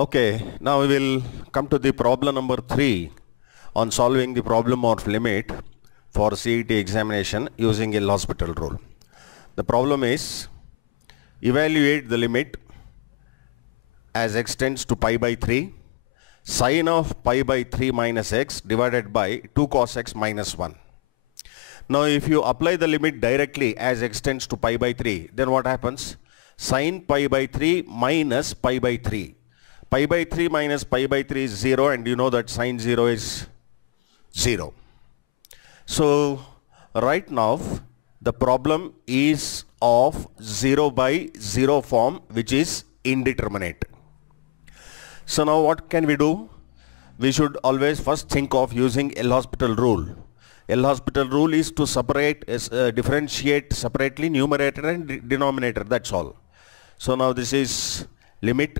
Okay, now we will come to the problem number 3 on solving the problem of limit for CET examination using L'Hospital rule. The problem is evaluate the limit as x tends to pi by 3 sine of pi by 3 minus x divided by 2 cos x minus 1. Now if you apply the limit directly as x tends to pi by 3, then what happens? Sine pi by 3 minus pi by 3. Pi by 3 minus pi by 3 is 0, and you know that sine 0 is 0. So right now the problem is of 0 by 0 form, which is indeterminate. So now what can we do? We should always first think of using L'Hospital rule. L'Hospital rule is to differentiate separately numerator and denominator, that's all. So now this is limit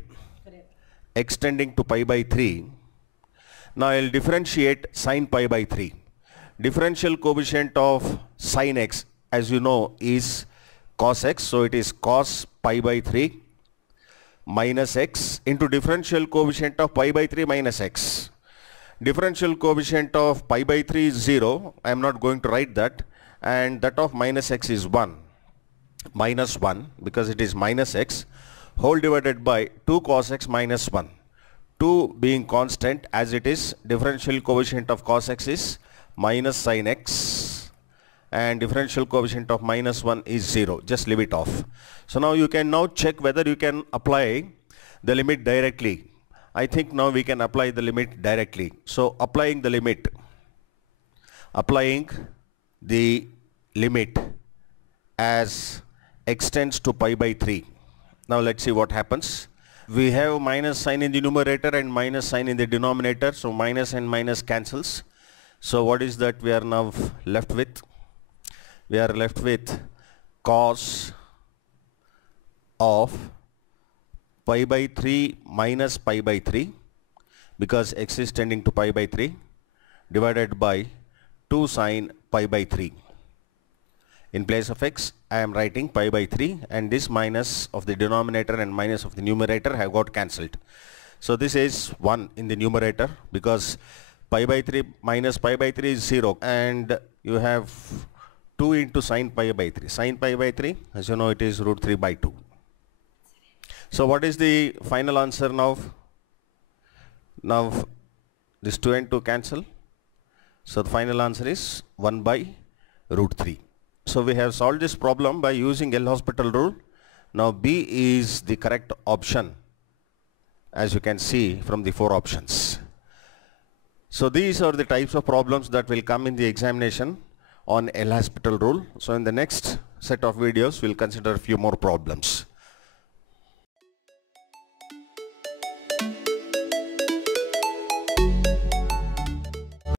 x tending to pi by 3. Now I will differentiate sine pi by 3. Differential coefficient of sine x, as you know, is cos x, so it is cos pi by 3 minus x into differential coefficient of pi by 3 minus x. Differential coefficient of pi by 3 is 0, I am not going to write that, and that of minus x is 1. Minus 1, because it is minus x, whole divided by 2 cos x minus 1. 2 being constant, as it is, differential coefficient of cos x is minus sin x, and differential coefficient of minus 1 is 0. Just leave it off. So now you can now check whether you can apply the limit directly. I think now we can apply the limit directly. So applying the limit as x tends to pi by 3. Now let's see what happens. We have minus sign in the numerator and minus sign in the denominator, so minus and minus cancels. So what is that we are now left with? We are left with cos of pi by 3 minus pi by 3, because x is tending to pi by 3, divided by 2 sine pi by 3. In place of x, I am writing pi by 3, and this minus of the denominator and minus of the numerator have got cancelled. So this is 1 in the numerator, because pi by 3 minus pi by 3 is 0, and you have 2 into sine pi by 3. Sine pi by 3, as you know, it is root 3 by 2. So what is the final answer now? Now this 2 and 2 cancel. So the final answer is 1 by root 3. So we have solved this problem by using L'Hospital rule. Now B is the correct option, as you can see from the 4 options. So these are the types of problems that will come in the examination on L'Hospital rule. So in the next set of videos, we'll consider a few more problems.